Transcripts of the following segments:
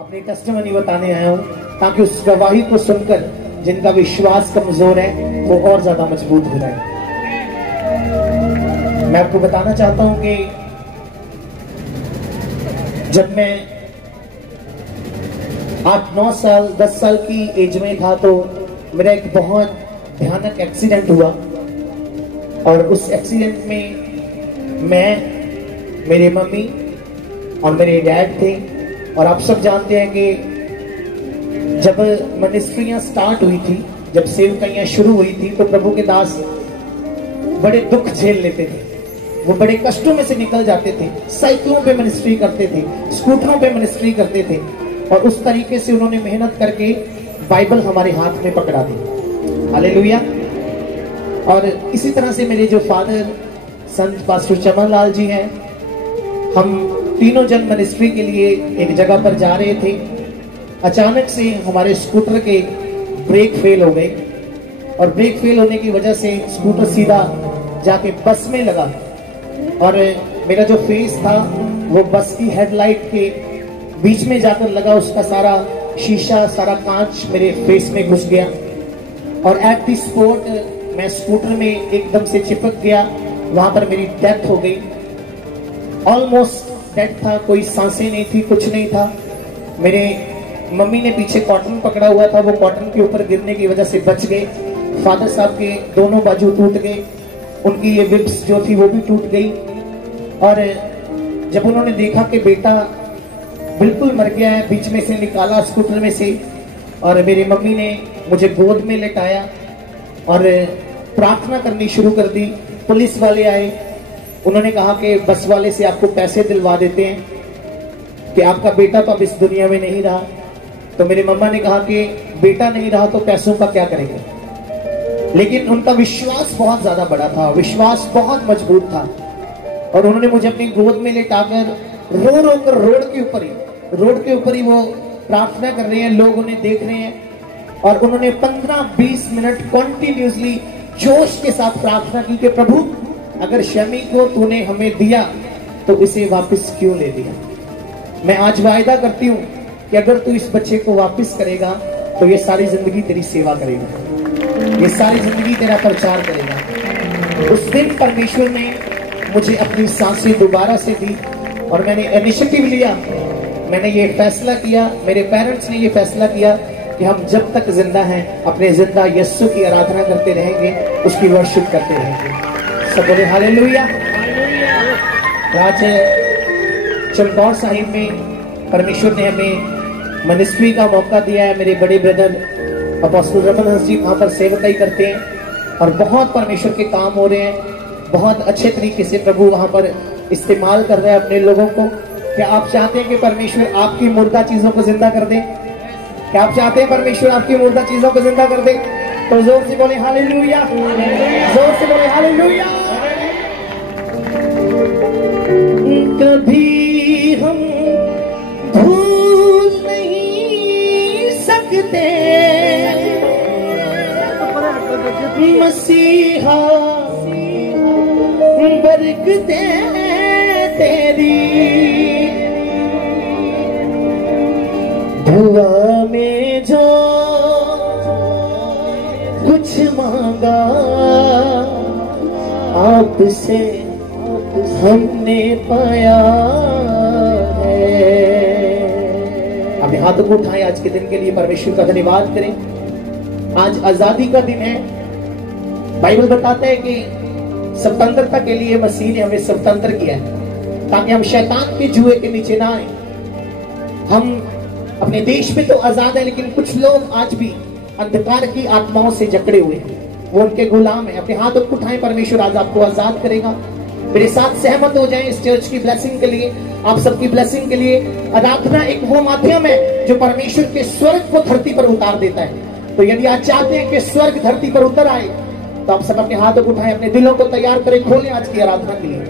अपनी टेस्टिमनी बताने आया हूँ, ताकि उस गवाही को सुनकर जिनका विश्वास कमजोर है वो और ज्यादा मजबूत हो जाए। मैं आपको बताना चाहता हूं कि जब मैं 8-9 साल 10 साल की एज में था तो मेरा एक बहुत भयानक एक्सीडेंट हुआ, और उस एक्सीडेंट में मैं, मेरे मम्मी और मेरे डैड थे। और आप सब जानते हैं कि जब मिनिस्ट्रियां स्टार्ट हुई थी, जब सेवकाइयां शुरू हुई थी, तो प्रभु के दास बड़े दुख झेल लेते थे, वो बड़े कष्टों में से निकल जाते थे। साइकिलों पे मिनिस्ट्री करते थे, स्कूटरों पे मिनिस्ट्री करते थे, और उस तरीके से उन्होंने मेहनत करके बाइबल हमारे हाथ में पकड़ा दी। हालेलुया। और इसी तरह से मेरे जो फादर संत पास्टर चमन लाल जी हैं, हम तीनों जन मिनिस्ट्री के लिए एक जगह पर जा रहे थे। अचानक से हमारे स्कूटर के ब्रेक फेल हो गए, और ब्रेक फेल होने की वजह से स्कूटर सीधा जाके बस में लगा, और मेरा जो फेस था वो बस की हेडलाइट के बीच में जाकर लगा। उसका सारा शीशा, सारा कांच मेरे फेस में घुस गया, और एट द स्पॉट मैं स्कूटर में एकदम से चिपक गया। वहां पर मेरी डेथ हो गई, ऑलमोस्ट डेथ था, कोई सांसें नहीं थी, कुछ नहीं था। मेरे मम्मी ने पीछे कॉटन पकड़ा हुआ था, वो कॉटन के ऊपर गिरने की वजह से बच गए। फादर साहब के दोनों बाजू टूट गए, उनकी ये विप्स जो थी वो भी टूट गई। और जब उन्होंने देखा कि बेटा बिल्कुल मर गया है, बीच में से निकाला स्कूटर में से, और मेरी मम्मी ने मुझे गोद में लेटाया और प्रार्थना करनी शुरू कर दी। पुलिस वाले आए, उन्होंने कहा कि बस वाले से आपको पैसे दिलवा देते हैं कि आपका बेटा तो अब इस दुनिया में नहीं रहा। तो मेरी मम्मा ने कहा कि बेटा नहीं रहा तो पैसों का क्या करेंगे। लेकिन उनका विश्वास बहुत ज्यादा बड़ा था, विश्वास बहुत मजबूत था, और उन्होंने मुझे अपनी गोद में लेटाकर रो रो कर रोड के ऊपर ही वो प्रार्थना कर रहे हैं, लोग उन्हें देख रहे हैं। और उन्होंने 15-20 मिनट कंटिन्यूसली जोश के साथ प्रार्थना की कि प्रभु, अगर शमी को तूने हमें दिया तो इसे वापस क्यों ले दिया। मैं आज वायदा करती हूँ कि अगर तू इस बच्चे को वापस करेगा तो ये सारी जिंदगी तेरी सेवा करेगा, ये सारी जिंदगी तेरा प्रचार करेगा। उस दिन परमेश्वर ने मुझे अपनी सांसें दोबारा से दी, और मैंने इनिशिएटिव लिया, मैंने ये फैसला किया, मेरे पेरेंट्स ने ये फैसला किया कि हम जब तक जिंदा हैं अपने जिंदा यीशु की आराधना करते रहेंगे, उसकी वर्शिप करते रहेंगे। सब बोले हालेलुया। आज चमकौर साहिब में परमेश्वर ने हमें मिनिस्ट्री का मौका दिया है। मेरे बड़े ब्रदर अपोस्टल रमन हंस जी वहां पर सेवकाई करते हैं, और बहुत परमेश्वर के काम हो रहे हैं। बहुत अच्छे तरीके से प्रभु वहां पर इस्तेमाल कर रहे हैं अपने लोगों को। क्या आप चाहते हैं कि परमेश्वर आपकी मुर्दा चीजों को जिंदा कर दे? क्या आप चाहते हैं परमेश्वर आपकी मुर्दा चीजों को जिंदा कर दे? तो जोर से बोले हालेलुया, जोर से बोले हालेलुया। कभी हम भूल नहीं सकते मसीहा बरकते तेरी, दुआ में जो कुछ मांगा आपसे हमने पाया है। अपने हाथों को उठाएं, आज के दिन के लिए परमेश्वर का धन्यवाद करें। आज आजादी का दिन है। बाइबल बताता है कि स्वतंत्रता के लिए मसीह ने हमें स्वतंत्र किया है, ताकि हम शैतान के जुए के नीचे ना आए। हम अपने देश में तो आजाद है, लेकिन कुछ लोग आज भी अंधकार की आत्माओं से जकड़े हुए हैं, वो उनके गुलाम है। अपने हाथों को उठाएं, परमेश्वर आज आपको आजाद करेगा। मेरे साथ सहमत हो जाएं इस चर्च की ब्लेसिंग के लिए, आप सबकी ब्लेसिंग के लिए। आराधना एक वो माध्यम है जो परमेश्वर के स्वर्ग को धरती पर उतार देता है। तो यदि आप चाहते हैं कि स्वर्ग धरती पर उतर आए, तो आप सब अपने हाथों को उठाएं, अपने दिलों को तैयार करें, खोलें आज की आराधना के लिए।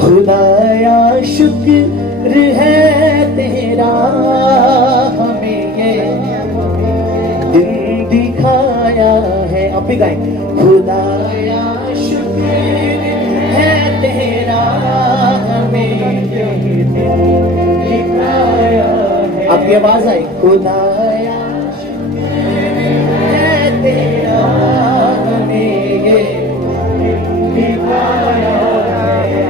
खुदाया शुक्र है तेरा, हमें ये दिन दिखाया है। अब भी गाएं। खुदाया शुक्र है तेरा, हमें ये दिन दिखाया अभी आवाज आई, खुदाया तेरा हमें ये दिखाया है।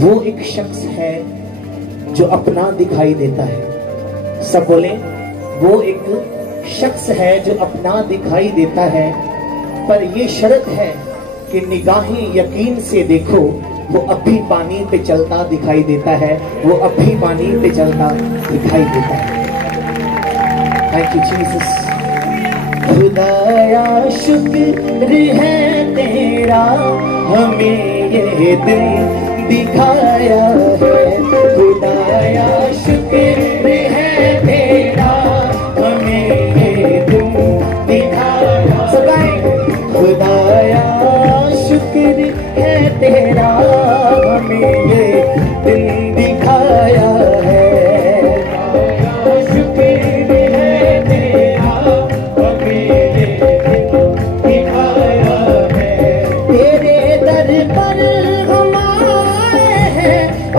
वो एक शख्स है जो अपना दिखाई देता है। सब बोले, वो एक शख्स है जो अपना दिखाई देता है, पर ये शर्त है कि निगाहें यकीन से देखो, वो अब भी पानी पे चलता दिखाई देता है, वो अब भी पानी पे चलता दिखाई देता है। Thank you Jesus. खुदाया शुक्र है तेरा हमें ये दिन दिखाया है। खुदाया शुक्र है तेरा हमें ये दिन दिखाया। खुदाया शुक्र है तेरा हमें ये दिन दिखाया है। शुक्र है तेरा हमें ये दिन दिखाया है। तेरे दर पर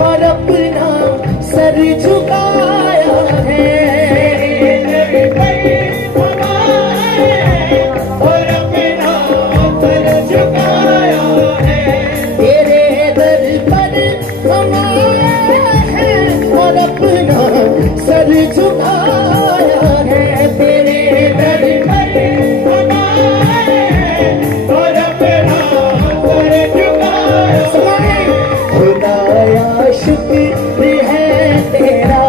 और अपना सर झुकाया है। और अपना सर झुकाया है। तेरे दर पर हम आए हैं और अपना सर झुकाया है। तेरे दर पर हम आए हैं और अपना सर झुकाया है। खुदाया शुक्र है तेरा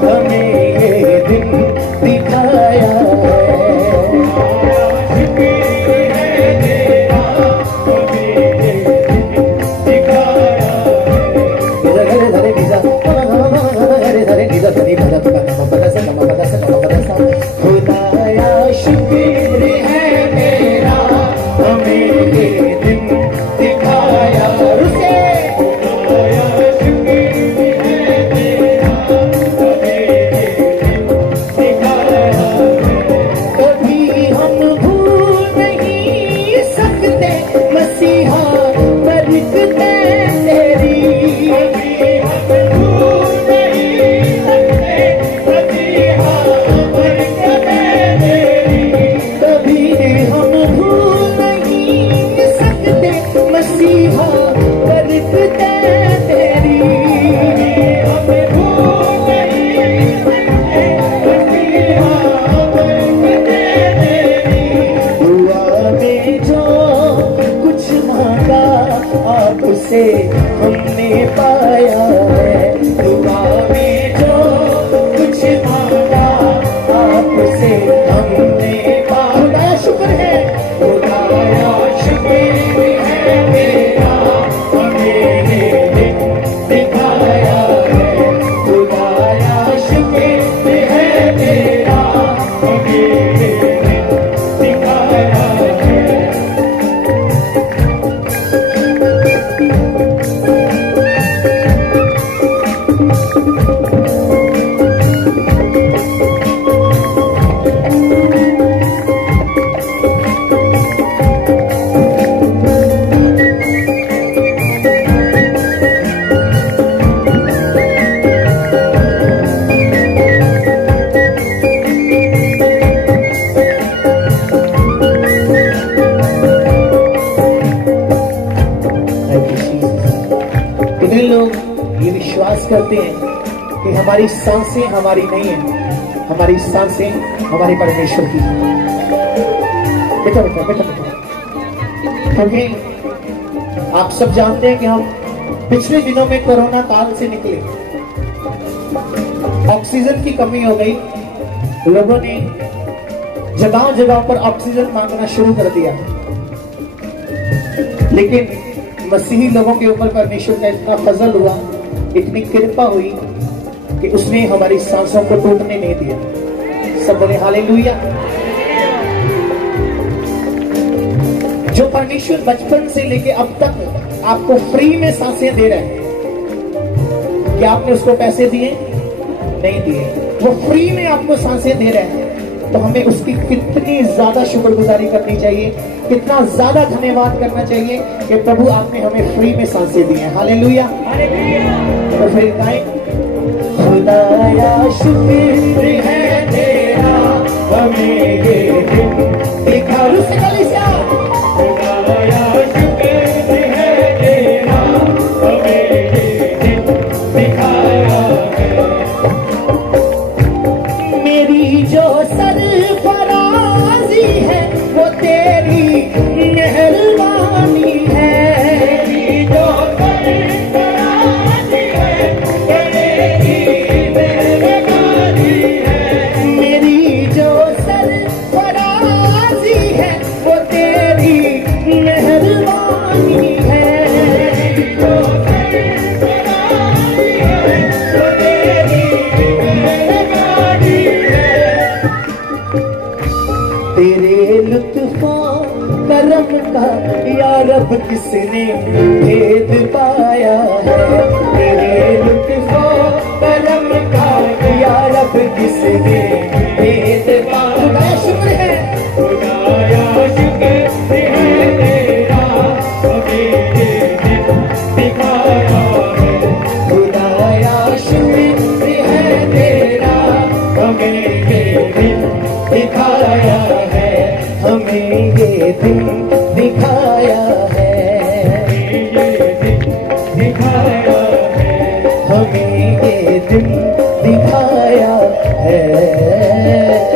हमें ये दिन दिखाया है। शुक्र है तेरा हमें ये दिन दिखाया है। धरे धरे निजा धरे धरे निजा धनी भदा पदा से कम पदा से कम पदा सा। खुदाया शुक्र है तेरा हमें ये दिन दिखाया। रुके से हमने पाया है। दुआ में जो कुछ मांगा आपसे हमने पाया। शुक्र है खुदाया शुक्र है तेरा हमें ये दिन दिखाया है। खुदाया शुक्र है तेरा हमें ये दिन दिखाया है। कितने लोग ये विश्वास करते हैं कि हमारी सांसें हमारी नहीं है, हमारी सांसें हमारे परमेश्वर की। बेटा बेटा बेटा बेटा, क्योंकि आप सब जानते हैं कि हम पिछले दिनों में कोरोना काल से निकले, ऑक्सीजन की कमी हो गई, लोगों ने जगह जगह पर ऑक्सीजन मांगना शुरू कर दिया। लेकिन मसीही लोगों के ऊपर परमेश्वर का इतना फजल हुआ, इतनी कृपा हुई कि उसने हमारी सांसों को टूटने नहीं दिया। सब बोले हालेलुया। जो परमेश्वर बचपन से लेके अब तक आपको फ्री में सांसें दे रहे हैं, क्या आपने उसको पैसे दिए? नहीं दिए। वो फ्री में आपको सांसें दे रहे हैं, तो हमें उसकी कितनी ज्यादा शुक्रगुजारी करनी चाहिए, कितना ज्यादा धन्यवाद करना चाहिए कि प्रभु आपने हमें फ्री में सांसें दी हैं। हालेलुया। तो फिर गाएं, खुदाया शुक्र है तेरा हमें ये दिन दिखा। उससे कलीसिया, खुदाया शुक्र है तेरा हमें ये दिन दिखाया है। मेरी जो सरफराजी है वो तेरी मेहरबानी है। मेरी जो सरफराजी है तेरी मेहरबानी है। मेरी जो सरफराजी है वो तेरी मेहरबानी है। जो सरफराजी है वो तेरी मेहरबानी है। तेरे लुत्फों करम का या रब किसने भेद पाया है। तेरे लुत्फों करम का या रब किसने भेद पाया। शुक्र है, खुदाया शुक्र है तेरा हमें ये दिन दिखाया है। खुदाया शुक्र है तेरा हमें ये दिन दिखाया है। हमें ये दिन दिखाया है। ये दिन दिखाया है। हमें ये दिन दिखाया है।